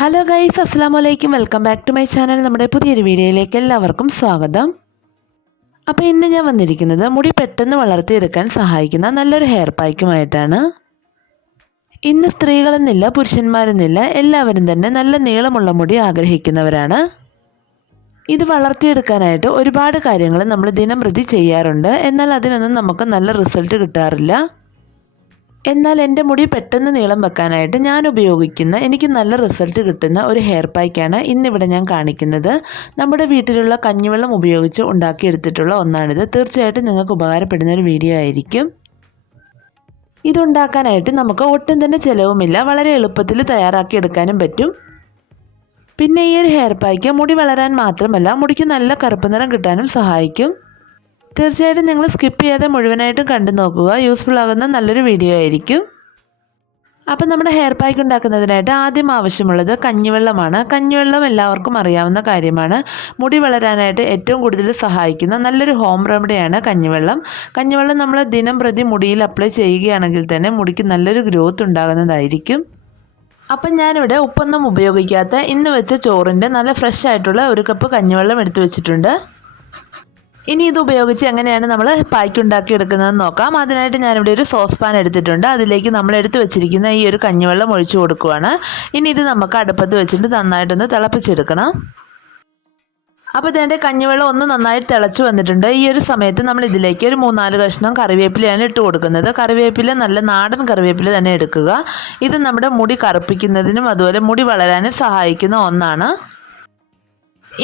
Hello guys അസ്സാം വലൈക്കും welcome back to my channel നമ്മുടെ പുതിയൊരു വീഡിയോയിലേക്ക് എല്ലാവർക്കും സ്വാഗതം. അപ്പോൾ ഇന്ന് ഞാൻ വന്നിരിക്കുന്നത് മുടി പെട്ടെന്ന് വളർത്തിയെടുക്കാൻ സഹായിക്കുന്ന നല്ലൊരു ഹെയർ പായ്ക്കുമായിട്ടാണ് ഇന്ന് സ്ത്രീകളെന്നില്ല പുരുഷന്മാരെന്നില്ല എല്ലാവരും തന്നെ നല്ല നീളമുള്ള മുടി ആഗ്രഹിക്കുന്നവരാണ്. ഇത് വളർത്തിയെടുക്കാനായിട്ട് ഒരുപാട് കാര്യങ്ങൾ നമ്മൾ ദിനം പ്രതി ചെയ്യാറുണ്ട്. എന്നാൽ അതിനൊന്നും നമുക്ക് നല്ല റിസൾട്ട് കിട്ടാറില്ല. എന്നാൽ എന്റെ മുടി പെട്ടെന്ന് നീളം വെക്കാനായിട്ട് ഞാൻ ഉപയോഗിക്കുന്ന എനിക്ക് നല്ല റിസൾട്ട് കിട്ടുന്ന ഒരു ഹെയർ പായ്ക്കാണ് ഇന്നിവിടെ ഞാൻ കാണിക്കുന്നത്. നമ്മുടെ വീട്ടിലുള്ള കഞ്ഞിവെള്ളം ഉപയോഗിച്ച് ഉണ്ടാക്കിയെടുത്തിട്ടുള്ള ഒന്നാണിത്. തീർച്ചയായിട്ടും നിങ്ങൾക്ക് ഉപകാരപ്പെടുന്ന ഒരു വീഡിയോ ആയിരിക്കും. ഇതുണ്ടാക്കാനായിട്ട് നമുക്ക് ഒട്ടും തന്നെ ചിലവുമില്ല. വളരെ എളുപ്പത്തിൽ തയ്യാറാക്കിയെടുക്കാനും പറ്റും. പിന്നെ ഈ ഒരു ഹെയർ പായ്ക്ക് മുടി വളരാൻ മാത്രമല്ല മുടിക്ക് നല്ല കറുപ്പ് നിറം കിട്ടാനും സഹായിക്കും. തീർച്ചയായിട്ടും നിങ്ങൾ സ്കിപ്പ് ചെയ്യാതെ മുഴുവനായിട്ടും കണ്ടു നോക്കുക. യൂസ്ഫുൾ ആകുന്ന നല്ലൊരു വീഡിയോ ആയിരിക്കും. അപ്പം നമ്മുടെ ഹെയർ പാക്ക് ഉണ്ടാക്കുന്നതിനായിട്ട് ആദ്യം ആവശ്യമുള്ളത് കഞ്ഞിവെള്ളമാണ്. കഞ്ഞിവെള്ളം എല്ലാവർക്കും അറിയാവുന്ന കാര്യമാണ്. മുടി വളരാനായിട്ട് ഏറ്റവും കൂടുതൽ സഹായിക്കുന്ന നല്ലൊരു ഹോം റെമഡിയാണ് കഞ്ഞിവെള്ളം. കഞ്ഞിവെള്ളം നമ്മൾ ദിനം പ്രതി മുടിയിൽ അപ്ലൈ ചെയ്യുകയാണെങ്കിൽ തന്നെ മുടിക്ക് നല്ലൊരു ഗ്രോത്ത് ഉണ്ടാകുന്നതായിരിക്കും. അപ്പം ഞാനിവിടെ ഉപ്പൊന്നും ഉപയോഗിക്കാത്ത ഇന്ന് വെച്ച ചോറിന്റെ നല്ല ഫ്രഷ് ആയിട്ടുള്ള ഒരു കപ്പ് കഞ്ഞിവെള്ളം എടുത്തു വെച്ചിട്ടുണ്ട്. ഇനി ഇത് ഉപയോഗിച്ച് എങ്ങനെയാണ് നമ്മൾ പായ്ക്ക് ഉണ്ടാക്കി എടുക്കുന്നതെന്ന് നോക്കാം. അതിനായിട്ട് ഞാനിവിടെ ഒരു സോസ് പാൻ എടുത്തിട്ടുണ്ട്. അതിലേക്ക് നമ്മൾ എടുത്തു വെച്ചിരിക്കുന്ന ഈ ഒരു കഞ്ഞിവെള്ളം ഒഴിച്ചു കൊടുക്കുവാണ്. ഇനി ഇത് നമുക്ക് അടുപ്പത്ത് വെച്ചിട്ട് നന്നായിട്ടൊന്ന് തിളപ്പിച്ചെടുക്കണം. അപ്പോൾ ഇതിന്റെ കഞ്ഞിവെള്ളം ഒന്ന് നന്നായിട്ട് തിളച്ച് വന്നിട്ടുണ്ട്. ഈ ഒരു സമയത്ത് നമ്മൾ ഇതിലേക്ക് ഒരു മൂന്നാൽ കഷ്ണം കറിവേപ്പിലയാണ് ഇട്ട് കൊടുക്കുന്നത്. കറിവേപ്പില നല്ല നാടൻ കറിവേപ്പില തന്നെ എടുക്കുക. ഇത് നമ്മുടെ മുടി കറുപ്പിക്കുന്നതിനും അതുപോലെ മുടി വളരാനും സഹായിക്കുന്ന ഒന്നാണ്.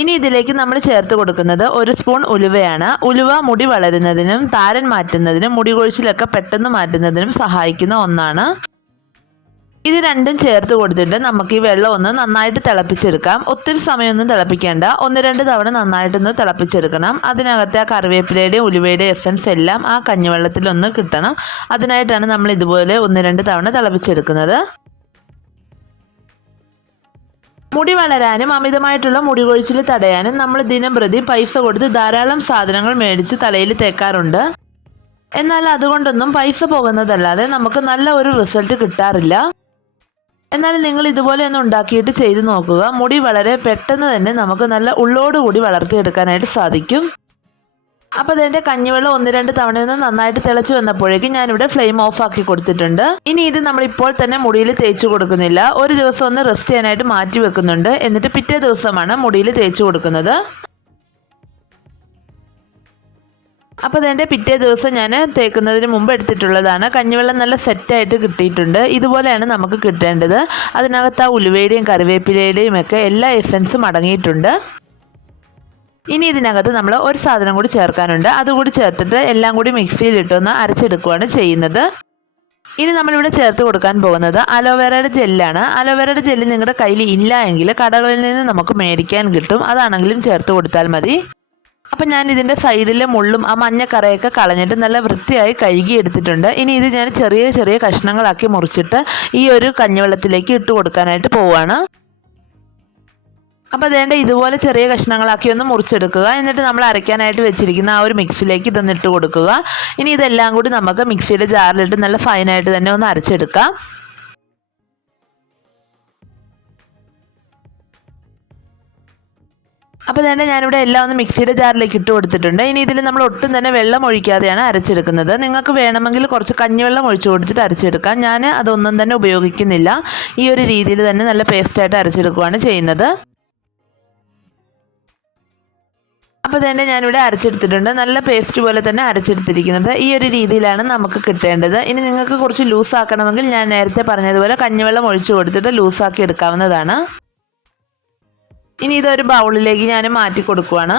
ഇനി ഇതിലേക്ക് നമ്മൾ ചേർത്ത് കൊടുക്കുന്നത് ഒരു സ്പൂൺ ഉലുവയാണ്. ഉലുവ മുടി വളരുന്നതിനും താരൻ മാറ്റുന്നതിനും മുടി കൊഴിച്ചിലൊക്കെ പെട്ടെന്ന് മാറ്റുന്നതിനും സഹായിക്കുന്ന ഒന്നാണ്. ഇത് രണ്ടും ചേർത്ത് കൊടുത്തിട്ട് നമുക്ക് ഈ വെള്ളം ഒന്ന് നന്നായിട്ട് തിളപ്പിച്ചെടുക്കാം. ഒത്തിരി സമയമൊന്നും തിളപ്പിക്കേണ്ട. ഒന്ന് രണ്ട് തവണ നന്നായിട്ടൊന്ന് തിളപ്പിച്ചെടുക്കണം. അതിനകത്തെ ആ കറിവേപ്പിലയുടെയും ഉലുവയുടെ എസൻസ് എല്ലാം ആ കഞ്ഞിവെള്ളത്തിലൊന്ന് കിട്ടണം. അതിനായിട്ടാണ് നമ്മൾ ഇതുപോലെ ഒന്ന് രണ്ട് തവണ തിളപ്പിച്ചെടുക്കുന്നത്. മുടി വളരാനും അമിതമായിട്ടുള്ള മുടി കൊഴിച്ചിൽ തടയാനും നമ്മൾ ദിനംപ്രതി പൈസ കൊടുത്ത് ധാരാളം സാധനങ്ങൾ മേടിച്ച് തലയിൽ തേക്കാറുണ്ട്. എന്നാൽ അതുകൊണ്ടൊന്നും പൈസ പോകുന്നതല്ലാതെ നമുക്ക് നല്ല ഒരു റിസൾട്ട് കിട്ടാറില്ല. എന്നാൽ നിങ്ങൾ ഇതുപോലെ ഒന്ന് ഉണ്ടാക്കിയിട്ട് ചെയ്തു നോക്കുക. മുടി വളരെ പെട്ടെന്ന് തന്നെ നമുക്ക് നല്ല ഉള്ളോടുകൂടി വളർത്തിയെടുക്കാനായിട്ട് സാധിക്കും. അപ്പോൾ അതിന്റെ കഞ്ഞിവെള്ളം ഒന്ന് രണ്ട് തവണയൊന്ന് നന്നായിട്ട് തിളച്ച് വന്നപ്പോഴേക്കും ഞാനിവിടെ ഫ്ലെയിം ഓഫ് ആക്കി കൊടുത്തിട്ടുണ്ട്. ഇനി ഇത് നമ്മൾ ഇപ്പോൾ തന്നെ മുടിയിൽ തേച്ച് കൊടുക്കുന്നില്ല. ഒരു ദിവസം ഒന്ന് റെസ്റ്റ് ചെയ്യാനായിട്ട് മാറ്റി വെക്കുന്നുണ്ട്. എന്നിട്ട് പിറ്റേ ദിവസമാണ് മുടിയിൽ തേച്ച് കൊടുക്കുന്നത്. അപ്പോൾ അതിന്റെ പിറ്റേ ദിവസം ഞാൻ തേക്കുന്നതിന് മുമ്പ് എടുത്തിട്ടുള്ളതാണ്. കഞ്ഞിവെള്ളം നല്ല സെറ്റായിട്ട് കിട്ടിയിട്ടുണ്ട്. ഇതുപോലെയാണ് നമുക്ക് കിട്ടേണ്ടത്. അതിനകത്ത് ആ ഉലുവയുടെയും കറിവേപ്പിലയുടെയും ഒക്കെ എല്ലാ എസൻസും അടങ്ങിയിട്ടുണ്ട്. ഇനി ഇതിനകത്ത് നമ്മൾ ഒരു സാധനം കൂടി ചേർക്കാനുണ്ട്. അതുകൂടി ചേർത്തിട്ട് എല്ലാം കൂടി മിക്സിയിലിട്ടൊന്ന് അരച്ചെടുക്കുകയാണ് ചെയ്യുന്നത്. ഇനി നമ്മളിവിടെ ചേർത്ത് കൊടുക്കാൻ പോകുന്നത് അലോവേരയുടെ ജെല്ലാണ്. അലോവേരയുടെ ജെല്ല് നിങ്ങളുടെ കയ്യിൽ ഇല്ല എങ്കിൽ കടകളിൽ നിന്ന് നമുക്ക് മേടിക്കാൻ കിട്ടും. അതാണെങ്കിലും ചേർത്ത് കൊടുത്താൽ മതി. അപ്പം ഞാൻ ഇതിന്റെ സൈഡിലെ മുള്ളും ആ മഞ്ഞക്കറയൊക്കെ കളഞ്ഞിട്ട് നല്ല വൃത്തിയായി കഴുകി എടുത്തിട്ടുണ്ട്. ഇനി ഇത് ഞാൻ ചെറിയ ചെറിയ കഷ്ണങ്ങളാക്കി മുറിച്ചിട്ട് ഈ ഒരു കഞ്ഞിവെള്ളത്തിലേക്ക് ഇട്ട് കൊടുക്കാനായിട്ട് പോവുകയാണ് അപ്പോൾ അതേണ്ട ഇതുപോലെ ചെറിയ കഷ്ണങ്ങളാക്കി ഒന്ന് മുറിച്ചെടുക്കുക. എന്നിട്ട് നമ്മൾ അരയ്ക്കാനായിട്ട് വെച്ചിരിക്കുന്ന ആ ഒരു മിക്സിയിലേക്ക് ഇതൊന്ന് ഇട്ട് കൊടുക്കുക. ഇനി ഇതെല്ലാം കൂടി നമുക്ക് മിക്സിയുടെ ജാറിലിട്ട് നല്ല ഫൈനായിട്ട് തന്നെ ഒന്ന് അരച്ചെടുക്കാം. അപ്പോൾ തന്നെ ഞാനിവിടെ എല്ലാം ഒന്ന് മിക്സിയുടെ ജാറിലേക്ക് ഇട്ട് കൊടുത്തിട്ടുണ്ട്. ഇനി ഇതിൽ നമ്മൾ ഒട്ടും തന്നെ വെള്ളം ഒഴിക്കാതെയാണ് അരച്ചെടുക്കുന്നത്. നിങ്ങൾക്ക് വേണമെങ്കിൽ കുറച്ച് കഞ്ഞിവെള്ളം ഒഴിച്ചു കൊടുത്തിട്ട് അരച്ചെടുക്കാം. ഞാൻ അതൊന്നും തന്നെ ഉപയോഗിക്കുന്നില്ല. ഈ ഒരു രീതിയിൽ തന്നെ നല്ല പേസ്റ്റായിട്ട് അരച്ചെടുക്കുകയാണ് ചെയ്യുന്നത്. അപ്പോൾ തന്നെ ഞാനിവിടെ അരച്ചെടുത്തിട്ടുണ്ട്. നല്ല പേസ്റ്റ് പോലെ തന്നെ അരച്ചെടുത്തിരിക്കുന്നത്. ഈ ഒരു രീതിയിലാണ് നമുക്ക് കിട്ടേണ്ടത്. ഇനി നിങ്ങൾക്ക് കുറച്ച് ലൂസ് ആക്കണമെങ്കിൽ ഞാൻ നേരത്തെ പറഞ്ഞതുപോലെ കഞ്ഞിവെള്ളം ഒഴിച്ചു കൊടുത്തിട്ട് ലൂസാക്കി എടുക്കാവുന്നതാണ്. ഇനി ഇതൊരു ബൗളിലേക്ക് ഞാൻ മാറ്റി കൊടുക്കുവാണ്.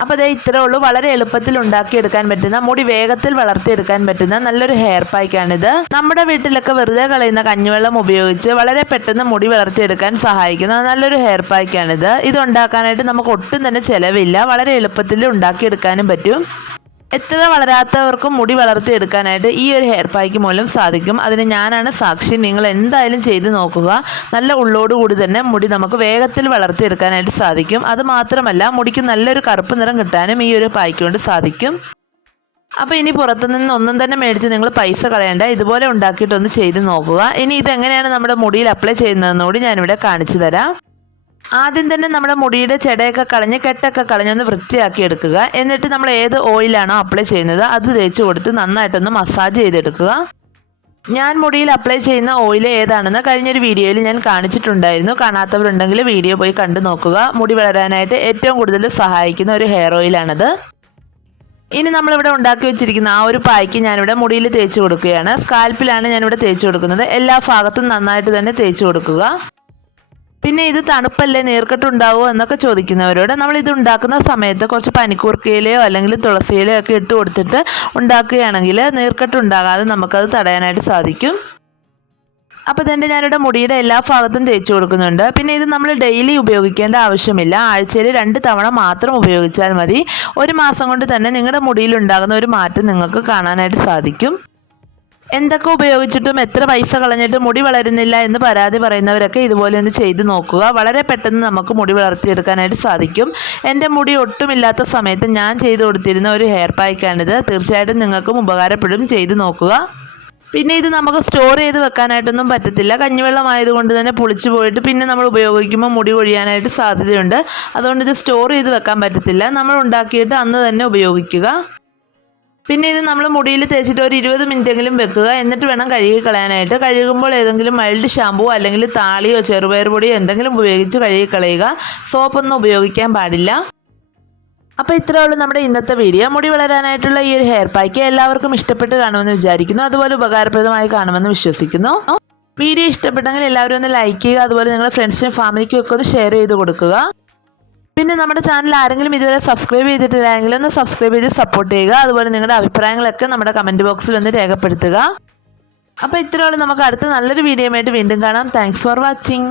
അപ്പോൾ അതേ ഇത്രേ ഉള്ളൂ. വളരെ എളുപ്പത്തിൽ ഉണ്ടാക്കിയെടുക്കാൻ പറ്റുന്ന മുടി വേഗത്തിൽ വളർത്തിയെടുക്കാൻ പറ്റുന്ന നല്ലൊരു ഹെയർ പായ്ക്കാണിത് നമ്മുടെ വീട്ടിലൊക്കെ വെറുതെ കളയുന്ന കഞ്ഞിവെള്ളം ഉപയോഗിച്ച് വളരെ പെട്ടെന്ന് മുടി വളർത്തിയെടുക്കാൻ സഹായിക്കുന്ന നല്ലൊരു ഹെയർ പായ്ക്കാണിത് ഇത് ഉണ്ടാക്കാനായിട്ട് നമുക്ക് ഒട്ടും തന്നെ ചിലവില്ല. വളരെ എളുപ്പത്തിൽ ഉണ്ടാക്കിയെടുക്കാനും പറ്റും. എത്ര വളരാത്തവർക്കും മുടി വളർത്തിയെടുക്കാനായിട്ട് ഈ ഒരു ഹെയർ പായ്ക്ക് മൂലം സാധിക്കും. അതിന് ഞാനാണ് സാക്ഷി. നിങ്ങൾ എന്തായാലും ചെയ്ത് നോക്കുക. നല്ല ഉള്ളോടുകൂടി തന്നെ മുടി നമുക്ക് വേഗത്തിൽ വളർത്തിയെടുക്കാനായിട്ട് സാധിക്കും. അത് മാത്രമല്ല മുടിക്ക് നല്ലൊരു കറുപ്പ് നിറം കിട്ടാനും ഈ ഒരു പായ്ക്ക് കൊണ്ട് സാധിക്കും. അപ്പോൾ ഇനി പുറത്തുനിന്ന് ഒന്നും തന്നെ മേടിച്ച് നിങ്ങൾ പൈസ കളയണ്ട. ഇതുപോലെ ഉണ്ടാക്കിയിട്ടൊന്ന് ചെയ്ത് നോക്കുക. ഇനി ഇതെങ്ങനെയാണ് നമ്മുടെ മുടിയിൽ അപ്ലൈ ചെയ്യുന്നതെന്നുകൂടി ഞാനിവിടെ കാണിച്ചു തരാം. ആദ്യം തന്നെ നമ്മുടെ മുടിയുടെ ചെടയൊക്കെ കളഞ്ഞ് കെട്ടൊക്കെ കളഞ്ഞൊന്ന് വൃത്തിയാക്കി എടുക്കുക. എന്നിട്ട് നമ്മൾ ഏത് ഓയിലാണോ അപ്ലൈ ചെയ്യുന്നത് അത് തേച്ച് കൊടുത്ത് നന്നായിട്ടൊന്ന് മസാജ് ചെയ്തെടുക്കുക. ഞാൻ മുടിയിൽ അപ്ലൈ ചെയ്യുന്ന ഓയിൽ ഏതാണെന്ന് കഴിഞ്ഞൊരു വീഡിയോയിൽ ഞാൻ കാണിച്ചിട്ടുണ്ടായിരുന്നു. കാണാത്തവരുണ്ടെങ്കിൽ വീഡിയോ പോയി കണ്ടു നോക്കുക. മുടി വളരാനായിട്ട് ഏറ്റവും കൂടുതൽ സഹായിക്കുന്ന ഒരു ഹെയർ ഓയിലാണത് ഇനി നമ്മളിവിടെ ഉണ്ടാക്കി വെച്ചിരിക്കുന്ന ആ ഒരു പായ്ക്ക് ഞാനിവിടെ മുടിയിൽ തേച്ച് കൊടുക്കുകയാണ്. സ്കാൽപ്പിലാണ് ഞാനിവിടെ തേച്ച് കൊടുക്കുന്നത്. എല്ലാ ഭാഗത്തും നന്നായിട്ട് തന്നെ തേച്ച് കൊടുക്കുക. പിന്നെ ഇത് തണുപ്പല്ലേ നീർക്കെട്ടുണ്ടാവുമോ എന്നൊക്കെ ചോദിക്കുന്നവരോട് നമ്മൾ ഇത് ഉണ്ടാക്കുന്ന സമയത്ത് കുറച്ച് പനിക്കൂർക്കയിലയോ അല്ലെങ്കിൽ തുളസിയിലയോ ഒക്കെ ഇട്ട് കൊടുത്തിട്ട് ഉണ്ടാക്കുകയാണെങ്കിൽ നീർക്കെട്ടുണ്ടാകാതെ നമുക്കത് തടയാനായിട്ട് സാധിക്കും. അപ്പോൾ തന്നെ ഞാനിവിടെ മുടിയുടെ എല്ലാ ഭാഗത്തും തേച്ച് കൊടുക്കുന്നുണ്ട്. പിന്നെ ഇത് നമ്മൾ ഡെയിലി ഉപയോഗിക്കേണ്ട ആവശ്യമില്ല. ആഴ്ചയിൽ രണ്ട് തവണ മാത്രം ഉപയോഗിച്ചാൽ മതി. ഒരു മാസം കൊണ്ട് തന്നെ നിങ്ങളുടെ മുടിയിൽ ഉണ്ടാകുന്ന ഒരു മാറ്റം നിങ്ങൾക്ക് കാണാനായിട്ട് സാധിക്കും. എന്തൊക്കെ ഉപയോഗിച്ചിട്ടും എത്ര പൈസ കളഞ്ഞിട്ടും മുടി വളരുന്നില്ല എന്ന് പരാതി പറയുന്നവരൊക്കെ ഇതുപോലെ ഒന്ന് ചെയ്തു നോക്കുക. വളരെ പെട്ടെന്ന് നമുക്ക് മുടി വളർത്തിയെടുക്കാനായിട്ട് സാധിക്കും. എന്റെ മുടി ഒട്ടുമില്ലാത്ത സമയത്ത് ഞാൻ ചെയ്തു കൊടുത്തിരുന്ന ഒരു ഹെയർ പായ്ക്കാണിത്. തീർച്ചയായിട്ടും നിങ്ങൾക്കും ഉപകാരപ്പെടും. ചെയ്തു നോക്കുക. പിന്നെ ഇത് നമുക്ക് സ്റ്റോർ ചെയ്ത് വെക്കാനായിട്ടൊന്നും പറ്റത്തില്ല. കഞ്ഞിവെള്ളം ആയതുകൊണ്ട് തന്നെ പുളിച്ചു പോയിട്ട് പിന്നെ നമ്മൾ ഉപയോഗിക്കുമ്പോൾ മുടി കൊഴിയാനായിട്ട് സാധ്യതയുണ്ട്. അതുകൊണ്ട് ഇത് സ്റ്റോർ ചെയ്ത് വെക്കാൻ പറ്റത്തില്ല. നമ്മൾ ഉണ്ടാക്കിയിട്ട് അന്ന് തന്നെ ഉപയോഗിക്കുക. പിന്നെ ഇത് നമ്മൾ മുടിയിൽ തേച്ചിട്ട് ഒരു ഇരുപത് മിനിറ്റെങ്കിലും വെക്കുക. എന്നിട്ട് വേണം കഴുകി കളയാനായിട്ട്. കഴുകുമ്പോൾ ഏതെങ്കിലും മൈൽഡ് ഷാമ്പൂ അല്ലെങ്കിൽ താളിയോ ചെറുപയർ പൊടിയോ എന്തെങ്കിലും ഉപയോഗിച്ച് കഴുകി കളയുക. സോപ്പൊന്നും ഉപയോഗിക്കാൻ പാടില്ല. അപ്പോൾ ഇത്രേ ഉള്ളൂ നമ്മുടെ ഇന്നത്തെ വീഡിയോ മുടി വളരാനായിട്ടുള്ള ഈ ഒരു ഹെയർ പാക്ക് എല്ലാവർക്കും ഇഷ്ടപ്പെട്ട് കാണുമെന്ന് വിചാരിക്കുന്നു. അതുപോലെ ഉപകാരപ്രദമായി കാണുമെന്ന് വിശ്വസിക്കുന്നു. വീഡിയോ ഇഷ്ടപ്പെട്ടെങ്കിൽ എല്ലാവരും ഒന്ന് ലൈക്ക് ചെയ്യുക. അതുപോലെ നിങ്ങളുടെ ഫ്രണ്ട്സിനും ഫാമിലിക്കും ഒക്കെ ഒന്ന് ഷെയർ ചെയ്ത് കൊടുക്കുക. പിന്നെ നമ്മുടെ ചാനൽ ആരെങ്കിലും ഇതുവരെ സബ്സ്ക്രൈബ് ചെയ്തിട്ടില്ലെങ്കിൽ ഒന്ന് സബ്സ്ക്രൈബ് ചെയ്ത് സപ്പോർട്ട് ചെയ്യുക. അതുപോലെ നിങ്ങളുടെ അഭിപ്രായങ്ങളൊക്കെ നമ്മുടെ കമന്റ് ബോക്സിൽ ഒന്ന് രേഖപ്പെടുത്തുക. അപ്പോൾ ഇത്രയോളം നമുക്ക് അടുത്ത നല്ലൊരു വീഡിയോ ആയിട്ട് വീണ്ടും കാണാം. Thanks for watching